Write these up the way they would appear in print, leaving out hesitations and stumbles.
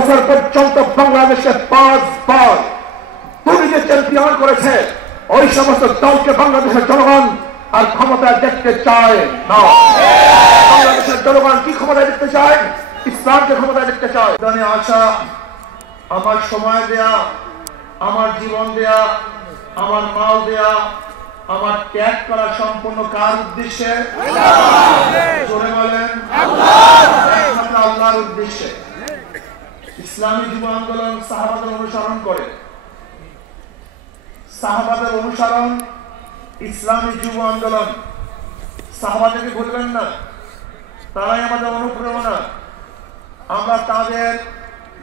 বছর পর্যন্ত বাংলাদেশে 5 বার দুর্নীতি চ্যাম্পিয়ন করেছে, ওই সমস্ত দলকে বাংলাদেশের জনগণ আর ক্ষমতায় দেখতে চায় না। বাংলাদেশের জনগণ কি ক্ষমতায় দেখতে চায়? ইসলামকে ক্ষমতায় দেখতে চায়। আসা, আমার সময় দেয়া, আমার জীবন দেয়া, আমার মাল দেয়া, আমার ত্যাগ করা সম্পূর্ণ কার উদ্দেশ্যে? জোরে বলেন, একমাত্র আল্লাহর উদ্দেশ্যে। ইসলামী যুব আন্দোলন সাহাবাদের অনুসরণ করে, সাহাবাদের অনুসরণ ইসলামী যুব আন্দোলন। সাহাবাদেরকে ভুলবেন না, তারাই আমাদের অনুপ্রেরণা। আমরা তাদের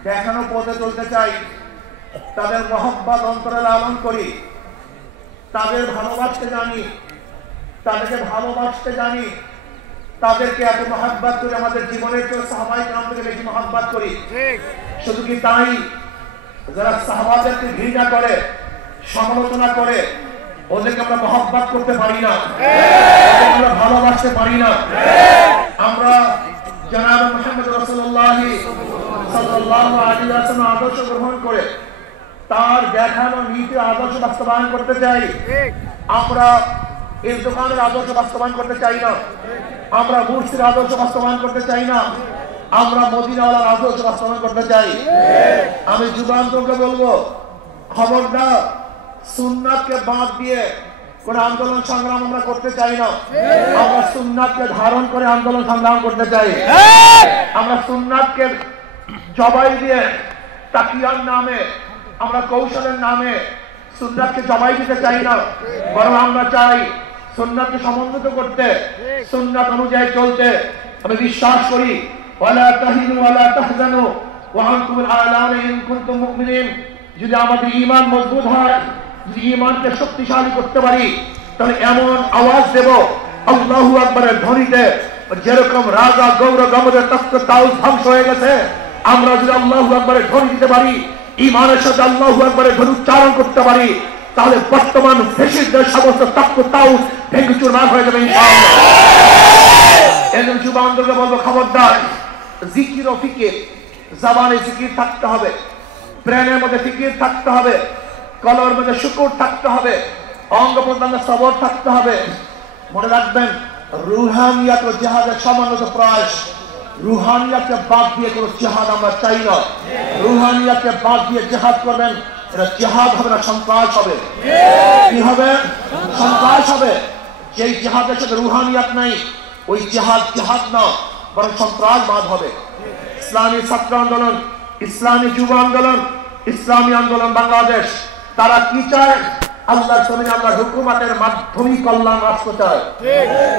দেখানো পথে চলতে চাই, তাদের মহব্বত অন্তরে লালন করি, তাদের ভালোবাসতে জানি, তাদেরকে ভালোবাসতে জানি, তাদেরকে এত মহব্বত করি, আমাদের জীবনের কেউ সাহাবায়ে কেরাম থেকে বেশি মহব্বত করি। শুধু কি তাই, যারা সাহাবাদেরকে ঘৃণা করে, সমালোচনা করে, ওদেরকে আমরা মহব্বত করতে পারি না, আমরা ভালোবাসতে পারি না। আমরা জনাব মুহাম্মদ রাসূলুল্লাহ সাল্লাল্লাহু আলাইহি ওয়াসাল্লাম আদর্শ গ্রহণ করে তার দেখানো নীতি আদর্শ বাস্তবায়ন করতে চাই। আমরা এই দোকানের আদর্শ বাস্তবায়ন করতে চাই না, আমরা মুর্শিদের আদর্শ বাস্তবায়ন করতে চাই না, আমরা মদিনাওয়ালার আদর্শ বাস্তবায়ন করতে চাই। আমি যুবান্তকে বলবো, খবরদার সুন্নাতকে বাদ দিয়ে কোন আন্দোলন সংগ্রাম আমরা করতে চাই না। আমরা সুন্নাতকে ধারণ করে আন্দোলন সংগ্রাম করতে চাই। আমরা সুন্নাতকে জবাই দিয়ে তাকিয়ার নামে, আমরা কৌশলের নামে সুন্নাতকে জবাই দিতে চাই না, বরং আমরা চাই সুন্নাতকে সমন্বিত করতে, সুন্নাত অনুযায়ী চলতে। আমি বিশ্বাস করি ওয়ালা তাহিনু ওয়ালা তাহজানু ওয়া আনতুমুল আ'লাউনা ইন কুনতুম মুমিনিন। যদি আমাদের ঈমান মজবুত হয়, যদি ঈমানকে শক্তিশালী করতে পারি, তাহলে এমন আওয়াজ দেব আল্লাহু আকবারের ধ্বনিতে, যেরকম রাজা গৌর গমদের তখ্ত তাউস ধ্বংস হয়ে গেছে, আমরা যদি আল্লাহু আকবারের ধ্বনি দিতে পারি, ঈমানের সাথে আল্লাহু আকবারের ধ্বনি উচ্চারণ করতে পারি, তাহলে বর্তমান ফ্যাসিস্টদের সমস্ত তখ্ত তাউস ভেঙে চুরমার হয়ে যাবে ইনশাআল্লাহ। এজন্য যুব আন্দোলনকে বলবো, খবরদার জিকির ও ফিকির, জবানে জিকির থাকতে হবে, প্রাণের মধ্যে ফিকির থাকতে হবে, কলমের মধ্যে শুকর থাকতে হবে, অঙ্গ প্রত্যঙ্গে সবর থাকতে হবে। মনে রাখবেন, রুহানিয়াত ও জিহাদের সমন্বিত প্রয়াস। রুহানিয়াতকে বাদ দিয়ে কোনো জিহাদ আমরা চাই না। রুহানিয়াতকে বাদ দিয়ে জিহাদ করবেন, এটা জিহাদ হবে না, সন্ত্রাস হবে। কি হবে? সন্ত্রাস হবে। যেই জিহাদের সাথে রুহানিয়াত নাই, ওই জিহাদ জিহাদ না, বরং সন্ত্রাসবাদ হবে। ইসলামী ছাত্র আন্দোলন, ইসলামী যুব আন্দোলন, ইসলামী আন্দোলন বাংলাদেশ, তারা কি চায়? আল্লাহর জমিনে আল্লাহর হুকুমাতের মাধ্যমে কল্যাণ রাষ্ট্র চায়।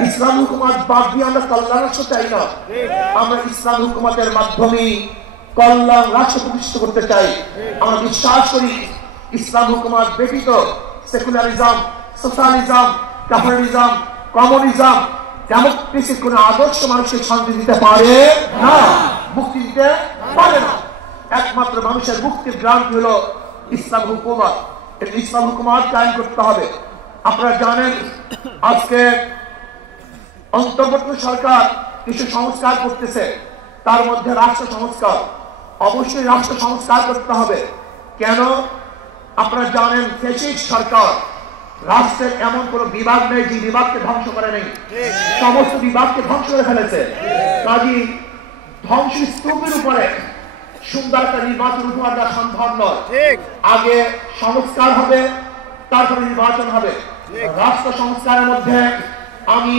ইসলাম হুকুমাত বাদ দিয়ে আমরা কল্যাণ রাষ্ট্র চাই না, আমরা ইসলাম হুকুমাতের মাধ্যমে কল্যাণ রাষ্ট্র প্রতিষ্ঠা করতে চাই। আমরা বিশ্বাস করি ইসলাম হুকুমাত ব্যতীত সেকুলারিজম, সোশ্যালিজম, ক্যাপিটালিজম, কমিউনিজম, ডেমোক্রেসির কোন আদর্শ মানুষকে শান্তি দিতে পারে না, মুক্তি দিতে পারে না। একমাত্র মানুষের মুক্তির গ্রান্টি হলো ইসলাম হুকুমত। ইসলাম হুকুমত কায়েম করতে হবে। আপনারা জানেন, আজকে অন্তর্বর্তী সরকার কিছু সংস্কার করতেছে, তার মধ্যে রাষ্ট্র সংস্কার। অবশ্যই রাষ্ট্র সংস্কার করতে হবে। কেন? আপনারা জানেন, ফ্যাসিস্ট সরকার, রাষ্ট্রের এমন কোন বিভাগ নেই যে বিভাগকে ধ্বংস করে নেই, সমস্ত বিভাগকে ধ্বংস করে ফেলেছে। কাজী ধ্বংসস্তূপের উপরে সুন্দর একটা নির্বাচন উপহার দেওয়া সম্ভব নয়। আগে সংস্কার হবে, তারপরে নির্বাচন হবে। রাষ্ট্র সংস্কারের মধ্যে আমি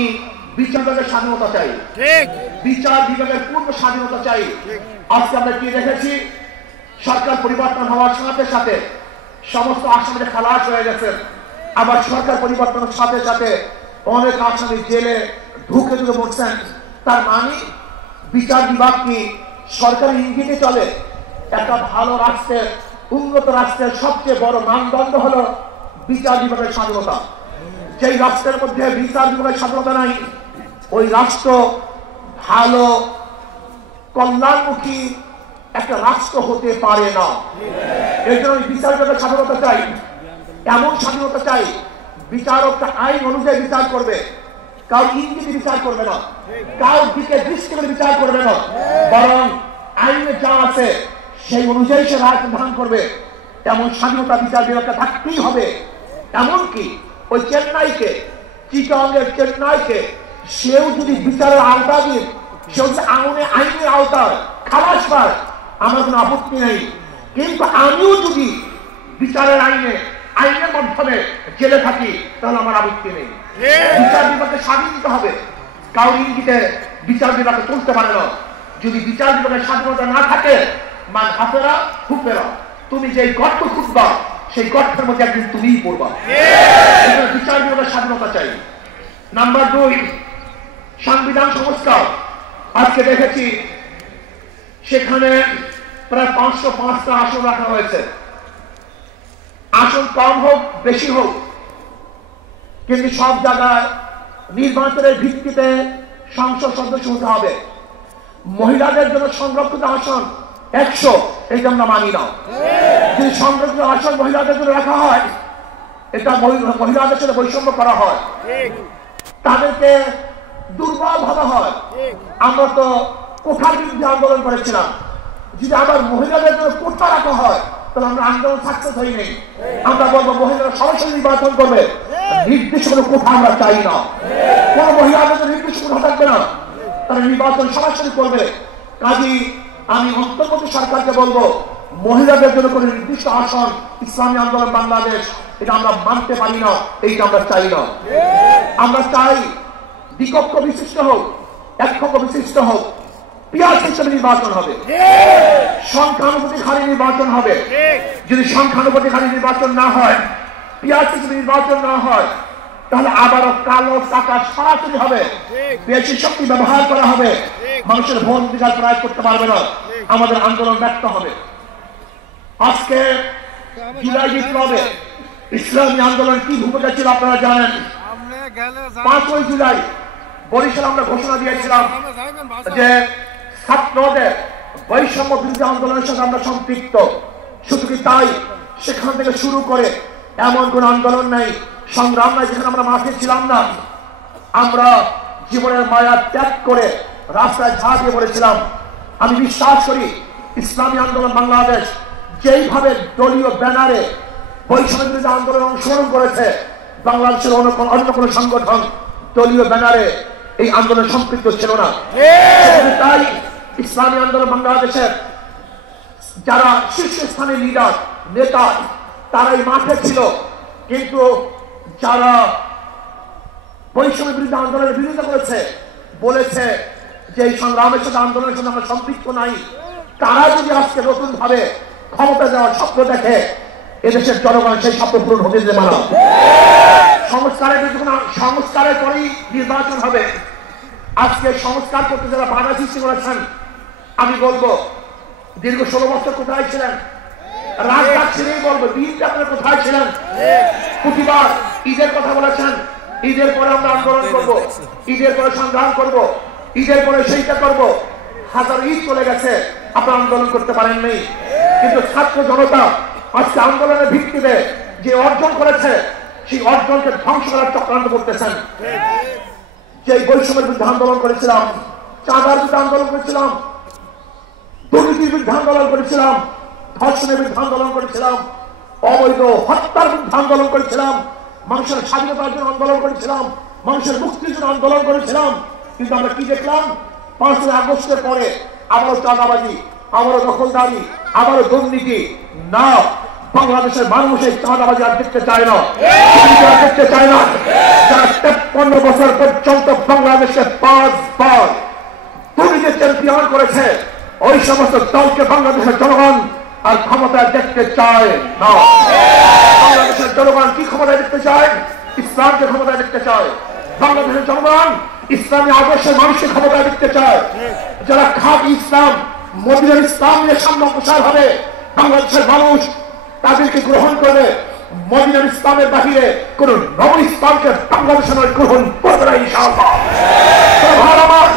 বিচার বিভাগের স্বাধীনতা চাই, বিচার বিভাগের পূর্ণ স্বাধীনতা চাই। আজকে আমরা কি দেখেছি, সরকার পরিবর্তন হওয়ার সাথে সাথে সমস্ত আসামিরা খালাস হয়ে গেছেন, আবার সরকার পরিবর্তনের সাথে সাথে অনেক আসামি জেলে ঢুকে ঢুকে মরছেন। তার মানে বিচার বিভাগ কি সরকারি ইঙ্গিতে চলে? একটা ভালো রাষ্ট্রের, উন্নত রাষ্ট্রের সবচেয়ে বড় মানদণ্ড হলো বিচার বিভাগের স্বাধীনতা। যেই রাষ্ট্রের মধ্যে বিচার বিভাগের স্বাধীনতা নাই, ওই রাষ্ট্র ভালো কল্যাণমুখী একটা রাষ্ট্র হতে পারে না। এই জন্য বিচার বিভাগের স্বাধীনতা চাই, এমন স্বাধীনতা চাই বিচারকটা আইন অনুযায়ী বিচার করবে, কাউ ইঙ্গিতে বিচার করবে না, কাউ দিকে দৃষ্টি করে বিচার করবে না, বরং আইনে যা আছে সেই অনুযায়ী সে রায় প্রদান করবে। এমন স্বাধীনতা বিচার বিভাগকে থাকতেই হবে। এমনকি ওই চেন্নাইকে, চিটাগংয়ের চেন্নাইকে সেও যদি বিচারের আওতাধীন, সেও যদি আইনের আওতায় খালাস পায়, আমার কোনো আপত্তি নেই। কিন্তু আমিও যদি বিচারের আইনের মাধ্যমে জেলে থাকি, তাহলে আমার আপত্তি নেই। বিচার বিভাগকে স্বাধীন দিতে হবে। কারোর ইঙ্গিতে বিচার বিভাগকে তুলতে পারে না। যদি বিচার বিভাগের স্বাধীনতা না থাকে, মান হাফেরা হুফেরা, তুমি যে গর্ত খুঁজবা সেই গর্তের মধ্যে একদিন তুমিই পড়বা। বিচার বিভাগের স্বাধীনতা চাই। নাম্বার 2, সংবিধান সংস্কার। আজকে দেখেছি সেখানে প্রায় 505টা আসন রাখা হয়েছে। আসন কম হোক বেশি হোক, কিন্তু সব জায়গায় নির্বাচনের ভিত্তিতে সংসদ সদস্য হতে হবে। মহিলাদের জন্য সংরক্ষিত আসন 100, এটা আমরা মানি না। যদি সংরক্ষিত আসন মহিলাদের জন্য রাখা হয়, এটা মহিলাদের সাথে বৈষম্য করা হয়, তাদেরকে দুর্বল ভাবা হয়। আমরা তো কোঠার বিরুদ্ধে আন্দোলন করেছিলাম। যদি আবার মহিলাদের জন্য কোঠা রাখা হয়, তাহলে আমরা আন্দোলন সাকসেস হই নেই। আমরা বলবো মহিলারা সরাসরি নির্বাচন করবে, নির্দিষ্ট কোনো কোঠা আমরা চাই না। কোন মহিলাদের জন্য নির্দিষ্ট কোঠা থাকবে না, তারা নির্বাচন সরাসরি করবে। কাজী আমি অন্তর্বর্তী সরকারকে বলবো, মহিলাদের জন্য কোনো নির্দিষ্ট আসন ইসলামী আন্দোলন বাংলাদেশ, এটা আমরা মানতে পারি না, এইটা আমরা চাই না। আমরা চাই দ্বিকক্ষ বিশিষ্ট হোক, এককক্ষ বিশিষ্ট হোক, পিয়াস হিসেবে নির্বাচন হবে, সংখ্যানুপাতিক নির্বাচন হবে। যদি সংখ্যানুপাতিক নির্বাচন না হয়, পিয়াস হিসেবে নির্বাচন না হয়, তাহলে আবারও কালো টাকা সরাসরি হবে, বেশি শক্তি ব্যবহার করা হবে, মানুষের ভোট অধিকার প্রয়োগ করতে পারবে না, আমাদের আন্দোলন ব্যর্থ হবে। আজকে জুলাই বিপ্লবে ইসলামী আন্দোলন কি ভূমিকা ছিল আপনারা জানেন। 5ই জুলাই বরিশাল আমরা ঘোষণা দিয়েছিলাম যে ছাত্রদের বৈষম্য বিরোধী আন্দোলনের সাথে আমরা সম্পৃক্ত। শুধু কি তাই, সেখান থেকে শুরু করে এমন কোন আন্দোলন নাই, সংগ্রাম নাই যেখানে আমরা মাঠে ছিলাম না। আমরা জীবনের মায়া ত্যাগ করে রাস্তায় ঝাঁপিয়ে পড়েছিলাম। আমি বিশ্বাস করি ইসলামী আন্দোলন বাংলাদেশ যেইভাবে দলীয় ব্যানারে বৈষম্য বিরোধী আন্দোলনে অংশগ্রহণ করেছে, বাংলাদেশের অন্য কোনো সংগঠন দলীয় ব্যানারে এই আন্দোলনে সম্পৃক্ত ছিল না। তাই ইসলামী আন্দোলন বাংলাদেশের যারা শীর্ষস্থানীয় লিডার নেতা, তারাই মাঠে ছিল। কিন্তু যারা বৈষম্য বিরোধী আন্দোলনের বিরোধিতা করেছে, বলেছে যে এই সংগ্রামের সাথে আন্দোলনের সাথে আমরা সম্পৃক্ত নাই, তারা যদি আজকে নতুন ভাবে ক্ষমতা দেওয়ার স্বপ্ন দেখে, এদেশের জনগণ সেই স্বপ্ন পূরণ হতে দেবে না। সংস্কারের পরেই নির্বাচন হবে। আজকে সংস্কার করতে যারা বাধা সৃষ্টি করেছেন, আমি বলবো দীর্ঘ 16 বছর কোথায় ছিলেন? রাজঘাট ছিলেই বলবো, দিনটা আপনারা কোথায় ছিলেন? প্রতিবার ঈদের কথা বলেছেন, ঈদের পরে আমরা আন্দোলন করব, ঈদের পরে সংগ্রাম করব, ঈদের পরে সেইটা করব। হাজার ঈদ চলে গেছে, আপনারা আন্দোলন করতে পারেন নাই। কিন্তু ছাত্র জনতা আজকে আন্দোলনের ভিত্তিতে যে অর্জন করেছে, সেই অর্জনকে ধ্বংস করার চক্রান্ত করতেছেন। যে বৈষম্যের বিরুদ্ধে আন্দোলন করেছিলাম, চাঁদার বিরুদ্ধে আন্দোলন করেছিলাম, দুর্নীতির বিরুদ্ধে আন্দোলন করেছিলাম, ধর্ষণের বিরুদ্ধে আন্দোলন করেছিলাম, অবৈধ হত্যার বিরুদ্ধে আন্দোলন করেছিলাম, মানুষের স্বাধীনতার জন্য আন্দোলন করেছিলাম, মানুষের মুক্তির জন্য আন্দোলন করেছিলাম। কিন্তু আমরা কি দেখলাম? 5ই আগস্টের পরে আবারও চাঁদাবাজি, আবারও দখলদারি, আবারও দুর্নীতি। না, বাংলাদেশের মানুষ এই চাঁদাবাজি আর দেখতে চায় না, দেখতে চায় না। যারা 53 বছর পর্যন্ত বাংলাদেশে 5 বার দুর্নীতি চ্যাম্পিয়ন করেছে, ওই সমস্ত দলকে বাংলাদেশের জনগণ আর ক্ষমতায় দেখতে চায় না। বাংলাদেশের জনগণ কি ক্ষমতায় দেখতে চায়? ইসলামকে ক্ষমতায় দেখতে চায়। বাংলাদেশের জনগণ ইসলামী আদর্শের মানুষকে ক্ষমতায় দেখতে চায়। যারা খাঁটি ইসলাম, মদিনার ইসলাম নিয়ে সামনে অগ্রসর হবে, বাংলাদেশের মানুষ তাদেরকে গ্রহণ করবে। মদিনার ইসলামের বাহিরে কোন নব ইসলামকে বাংলাদেশের গ্রহণ করবে না ইনশাআল্লাহ। আমার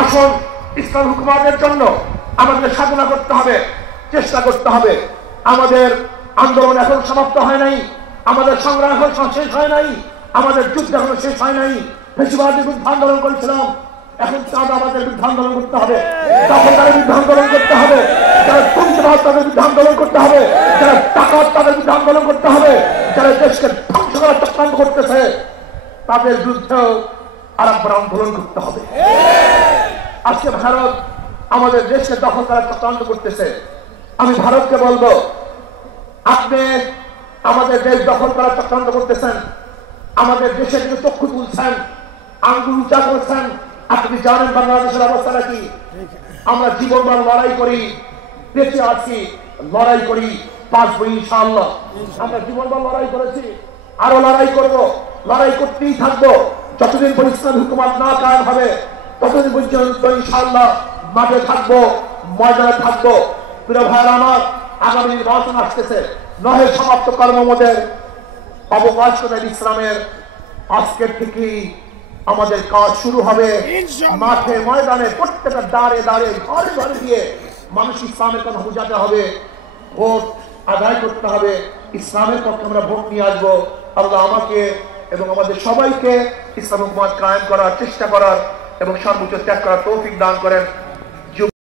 আসুন, ইসলাম হুকুমাতের জন্য আমাদের সাধনা করতে হবে, চেষ্টা করতে হবে। আমাদের আন্দোলন এখন সমাপ্ত হয় নাই, আমাদের সংগ্রাম এখন শেষ হয় নাই, আমাদের যুদ্ধ এখনো শেষ হয় নাই। ফেসিবাদের বিরুদ্ধে আন্দোলন করেছিলাম, এখন চাঁদাবাজের বিরুদ্ধে আন্দোলন করতে হবে, দখলদারের বিরুদ্ধে আন্দোলন করতে হবে, যারা দুর্নীতিবাজ তাদের বিরুদ্ধে আন্দোলন করতে হবে, যারা টাকা তাদের বিরুদ্ধে আন্দোলন করতে হবে, যারা দেশকে ধ্বংস করার চক্রান্ত করতেছে তাদের বিরুদ্ধেও আরেকবার আন্দোলন করতে হবে। আজকে ভারত আমাদের দেশকে দখল করার চক্রান্ত করতেছে। আমি ভারতকে বলবো, আপনি আমাদের দেশ দখল করার চক্রান্ত করতেছেন, আমাদের দেশের দিকে চক্ষু তুলছেন, আঙ্গুল উঁচা করছেন। আপনি জানেন বাংলাদেশের অবস্থাটা কি? আমরা জীবনভর লড়াই করি, বেঁচে আছি, লড়াই করি, বাঁচবো ইনশাআল্লাহ। আমরা জীবনভর লড়াই করেছি, আরো লড়াই করব, লড়াই করতেই থাকবো। যতদিন ইসলামী হুকুমত না কায়েম হবে ততদিন পর্যন্ত ইনশাআল্লাহ মাঠে থাকবো, ময়দানে থাকবো। প্রিয় ভাইরা আমার, আগামী নির্বাচন আসতেছে, নহে সমাপ্ত কর্মমদের অবকাশ নেই ইসলামের। আজকের থেকেই আমাদের কাজ শুরু হবে, মাঠে ময়দানে প্রত্যেকটা দাঁড়ে দাঁড়ে ঘরে ঘরে দিয়ে মানুষ ইসলামের কথা বোঝাতে হবে, ভোট আদায় করতে হবে, ইসলামের পক্ষে আমরা ভোট নিয়ে আসবো। আল্লাহ আমাকে এবং আমাদের সবাইকে ইসলাম হুকুমত কায়েম করার চেষ্টা করার এবং সর্বোচ্চ ত্যাগ করার তৌফিক দান করেন।